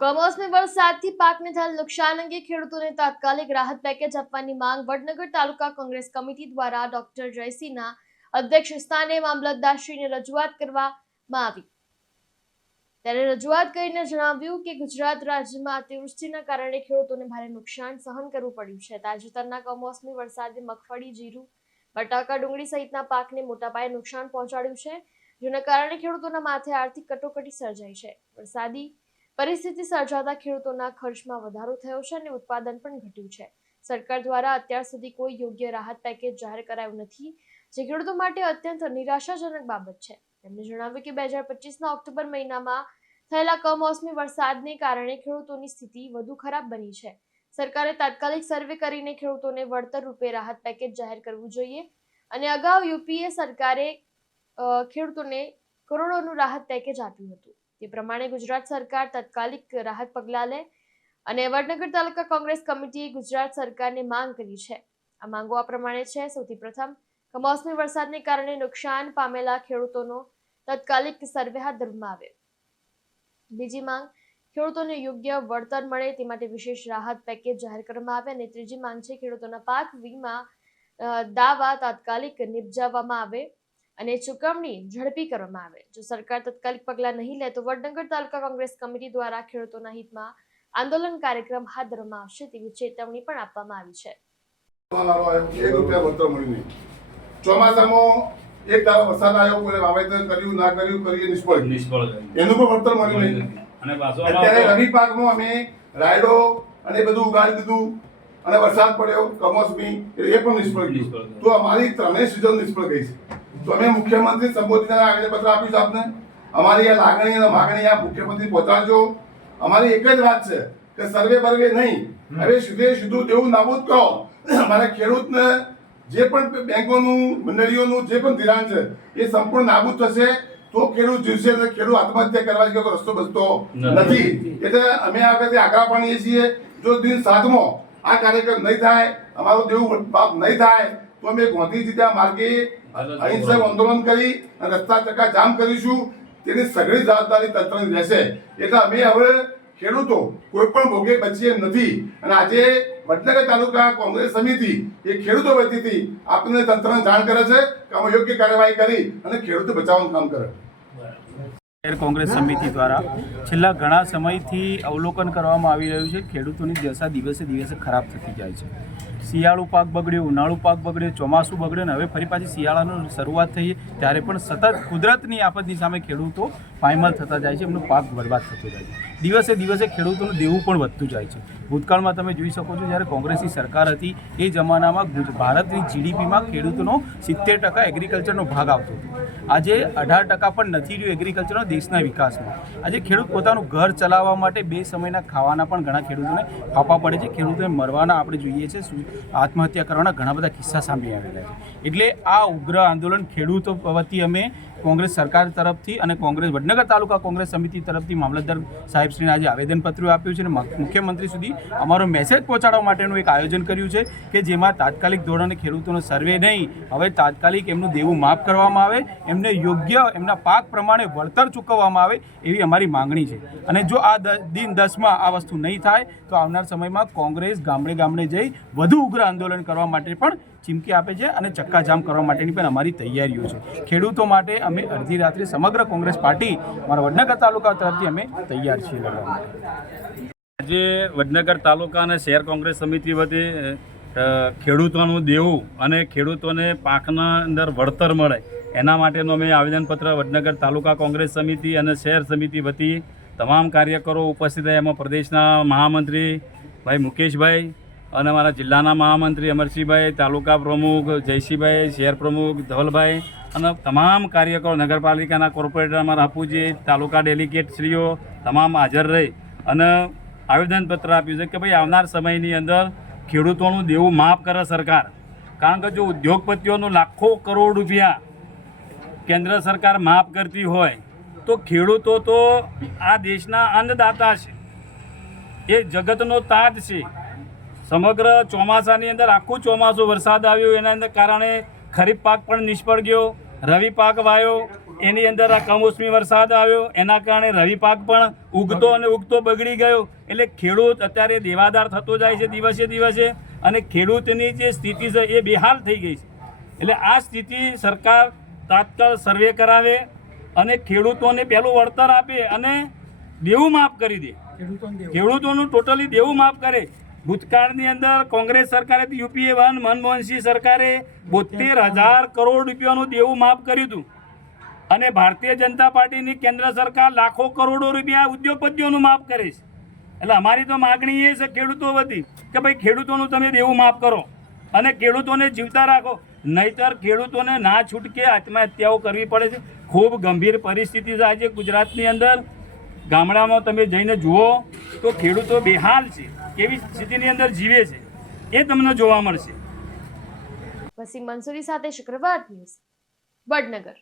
કમોસમી વરસાદથી પાકને થયેલ નુકસાન અંગે ખેડૂતોને તાત્કાલિક રાહત પેકેજ આપવાની માંગ વડનગર તાલુકા કોંગ્રેસ કમિટી દ્વારા ડોક્ટર જયસિંહના અધ્યક્ષ સ્થાને મામલતદારશ્રીને રજૂઆત કરવામાં આવી। ત્યારે રજૂઆત કરીને જણાવ્યું કે ગુજરાત રાજ્યમાં અતિવૃષ્ટિના કારણે ખેડૂતોને ભારે નુકસાન સહન કરવું પડ્યું છે। તાજેતરના કમોસમી વરસાદે મગફળી, જીરું, બટાકા, ડુંગળી સહિતના પાકને મોટા પાયે નુકસાન પહોંચાડ્યું છે, જેના કારણે ખેડૂતોના માથે આર્થિક કટોકટી સર્જાઈ છે। વરસાદી પરિસ્થિતિ સર્જાતા ખેડૂતોના ખર્ચમાં વધારો થયો છે અને ઉત્પાદન પણ ઘટ્યું છે। સરકાર દ્વારા અત્યાર સુધી કોઈ યોગ્ય રાહત પેકેજ જાહેર કરાયું નથી, જે ખેડૂતો માટે અત્યંત નિરાશાજનક બાબત છે। તેમણે જણાવ્યું કે 2025ના ઓક્ટોબર મહિનામાં થયેલા કમોસમી વરસાદને કારણે ખેડૂતોની સ્થિતિ વધુ ખરાબ બની છે। સરકારે તાત્કાલિક સર્વે કરીને ખેડૂતોને વળતર રૂપે રાહત પેકેજ જાહેર કરવું જોઈએ અને અગાઉ યુપીએ સરકારે ખેડૂતોને કરોડોનું રાહત પેકેજ આપ્યું હતું, તે પ્રમાણે ગુજરાત સરકાર તાત્કાલિક રાહત પગલાં લે અને વડનગર તાલુકા કોંગ્રેસ કમિટીએ ગુજરાત સરકારને માંગ કરી છે। આ માંગો આ પ્રમાણે છે। સૌથી પ્રથમ, કમોસમી વરસાદને કારણે નુકસાન પામેલા ખેડૂતોનો તાત્કાલિક સર્વે હાથ ધરવામાં આવે। બીજી માંગ, ખેડૂતોને યોગ્ય વળતર મળે તે માટે વિશેષ રાહત પેકેજ જાહેર કરવામાં આવે અને ત્રીજી માંગ છે, ખેડૂતોના પાક વીમા દાવા તાત્કાલિક નિપજાવવામાં આવે અને ચૂકવણી ઝડપી કરવામાં આવે। જો સરકાર તાત્કાલિક પગલાં નહીં લે તો વડનગર તાલુકા કોંગ્રેસ કમિટી દ્વારા ખેડૂતોના હિતમાં આંદોલન કાર્યક્રમ હાથ ધરવામાં આવશે તેવી ચેતવણી પણ આપવામાં આવી છે। ચોમાસામાં એક ધારો વરસાદ આવ્યો, કોઈ વાવેતર કર્યું ના કર્યું કરીએ નિષ્ફળ એનું પણ વળતર મળ્યું નહીં। અને અત્યારે રવિ પાકમાં અમે રાયડો અને બધું ઉગાડી દીધું અને વરસાદ પડ્યો કમોસમી, એ પણ નિષ્ફળ ગયું। તો અમારી ત્રણેય સિઝન નિષ્ફળ ગઈ છે। તો અમે મુખ્યમંત્રી સંબોધીને આવેદનપત્ર આપ્યું છે આપને। અમારી આ લાગણી અને માગણી આ મુખ્યમંત્રી પહોંચાડજો। અમારી એક જ વાત છે કે સર્વે બર્વે નહીં, હવે સીધું દેવું નાબૂદ કરો। અમારા ખેડૂતને જે પણ બેંકોનું, મંડળીઓનું જે પણ ધિરાણ છે એ સંપૂર્ણ નાબૂદ થશે તો ખેડૂત જીવશે, ખેડૂત આત્મહત્યા કરવા જેવો રસ્તો બચતો નથી। એટલે અમે આ વખતે આગ્રહ પાડીએ છીએ, જો દિન 7મો આ કાર્યક્રમ નહીં થાય, અમારું દેવું માફ નહીં થાય તો અમે ગાંધીજી માર્ગે અહિંસક આંદોલન કરી અને રસ્તા ચક્કા જામ કરીશું। તેની સઘળી જવાબદારી તંત્રની રહેશે। એટલે અમે હવે ખેડૂતો કોઈ પણ ભોગે બચીએ નથી અને આજે વડનગર તાલુકા કોંગ્રેસ સમિતિ એ ખેડૂતો વતીથી આપને તંત્રને જાણ કરે છે કે અમે યોગ્ય કાર્યવાહી કરી અને ખેડૂતો બચાવવાનું કામ કરે। શહેર કોંગ્રેસ સમિતિ દ્વારા છેલ્લા ઘણા સમયથી અવલોકન કરવામાં આવી રહ્યું છે, ખેડૂતોની દશા દિવસે દિવસે ખરાબ થતી જાય છે। શિયાળુ પાક બગડ્યો, ઉનાળુ પાક બગડ્યો, ચોમાસું બગડ્યો અને હવે ફરી પાછી શિયાળાની શરૂઆત થઈ ત્યારે પણ સતત કુદરતની આફતની સામે ખેડૂતો પાયમાલ થતા જાય છે, એમનો પાક બરબાદ થતો જાય છે। દિવસે દિવસે ખેડૂતોનું દેવું પણ વધતું જાય છે। ભૂતકાળમાં તમે જોઈ શકો છો, જ્યારે કોંગ્રેસની સરકાર હતી એ જમાનામાં ભારતની જીડીપીમાં ખેડૂતોનો 70% એગ્રીકલ્ચરનો ભાગ આવતો હતો। આજે 18% પણ નથી રહ્યો એગ્રીકલ્ચરનો દેશના વિકાસમાં। આજે ખેડૂત પોતાનું ઘર ચલાવવા માટે 2 સમયના ખાવાના પણ ઘણા ખેડૂતોને ફાફા પડે છે। ખેડૂતોને મરવાના આપણે જોઈએ છે, આત્મહત્યા કરવાના ઘણા બધા કિસ્સા સામે આવેલા છે। એટલે આ ઉગ્ર આંદોલન ખેડૂતો વતી અમે કોંગ્રેસ સરકાર તરફથી અને કોંગ્રેસ વડનગર તાલુકા કોંગ્રેસ સમિતિ તરફથી મામલતદાર સાહેબશ્રીને આજે આવેદનપત્ર આપ્યું છે અને મુખ્યમંત્રી સુધી અમારો મેસેજ પહોંચાડવા માટેનું એક આયોજન કર્યું છે કે જેમાં તાત્કાલિક ધોરણે ખેડૂતોનો સર્વે નહીં, હવે તાત્કાલિક એમનું દેવું માફ કરવામાં આવે, એમને યોગ્ય એમના પાક પ્રમાણે વળતર ચૂકવવામાં આવે એવી અમારી માંગણી છે। અને જો આ દિન 10માં આ વસ્તુ નહીં થાય તો આવનાર સમયમાં કોંગ્રેસ ગામડે ગામડે જઈ વધુ ઉગ્ર આંદોલન કરવા માટે પણ ચીમકી આપે છે અને ચક્કાજામ કરવા માટેની પણ અમારી તૈયારીઓ છે। ખેડૂતો માટે અમે અડધી રાત્રે સમગ્ર કોંગ્રેસ પાર્ટી અમારા વડનગર તાલુકા તરફથી અમે તૈયાર છીએ લડવા માટે। આજે વડનગર તાલુકા અને શહેર કોંગ્રેસ સમિતિ વતી ખેડૂતોનું દેવું અને ખેડૂતોને પાકના અંદર વળતર મળે એના માટેનું અમે આવેદનપત્ર વડનગર તાલુકા કોંગ્રેસ સમિતિ અને શહેર સમિતિ વતી તમામ કાર્યકરો ઉપસ્થિત રહ્યા। એમાં પ્રદેશના મહામંત્રી ભાઈ મુકેશભાઈ અને અમારા જિલ્લાના મહામંત્રી અમરસિંહભાઈ, તાલુકા પ્રમુખ જયસિંહભાઈ, શહેર પ્રમુખ ધવલભાઈ અને તમામ કાર્યકરો, નગરપાલિકાના કોર્પોરેટર અમારા હાપુજી, તાલુકા ડેલિગેટશ્રીઓ તમામ હાજર રહી અને આવેદનપત્ર આપ્યું છે કે ભાઈ આવનાર સમયની અંદર ખેડૂતોનું દેવું માફ કરે સરકાર। કારણ કે જો ઉદ્યોગપતિઓનું લાખો કરોડ રૂપિયા કેન્દ્ર સરકાર માફ કરતી હોય તો ખેડૂતો તો આ દેશના અન્નદાતા છે, એ જગતનો તાજ છે। સમગ્ર ચોમાસાની અંદર આખું ચોમાસું વરસાદ આવ્યો, એના અંદર કારણે ખરીફ પાક પણ નિષ્ફળ ગયો, રવિ પાક વાયો એની અંદર આ કમોસમી વરસાદ આવ્યો, એના કારણે રવિ પાક પણ ઉગતો અને ઉગતો બગડી ગયો. એટલે ખેડૂત અત્યારે દેવાદાર થતો જાય છે દિવસે દિવસે, અને ખેડૂતની જે સ્થિતિ છે એ બેહાલ થઈ ગઈ છે. એટલે આ સ્થિતિ સરકાર તાત્કાલ સર્વે કરાવે અને ખેડૂતોને પહેલું વળતર આપે અને દેવું માફ કરી દે. ખેડૂતોનું ટોટલી દેવું માફ કરે. ભૂતકાળની અંદર કોંગ્રેસ સરકારે યુપીએ 1 મનમોહનસિંહ સરકારે 72,000 કરોડ રૂપિયાનું દેવું માફ કર્યું હતું, અને ભારતીય જનતા પાર્ટીની કેન્દ્ર સરકાર લાખો કરોડો રૂપિયા ઉદ્યોગપતિઓનું માફ કરે છે. એટલે અમારી તો માગણી એ છે ખેડૂતો વતી કે ભાઈ ખેડૂતોનું તમે દેવું માફ કરો અને ખેડૂતોને જીવતા રાખો, નહીતર ખેડૂતોને ના છૂટકે આત્મહત્યાઓ કરવી પડે છે. ખૂબ ગંભીર પરિસ્થિતિ છે આજે ગુજરાતની અંદર. ગામડામાં તમે જઈને જુઓ તો ખેડૂતો બેહાલ છે, કેવી સ્થિતિની અંદર જીવે છે એ તમને જોવા મળશે. વસીમ મંસૂરી સાથે શુક્રવાર ન્યૂઝ, વડનગર.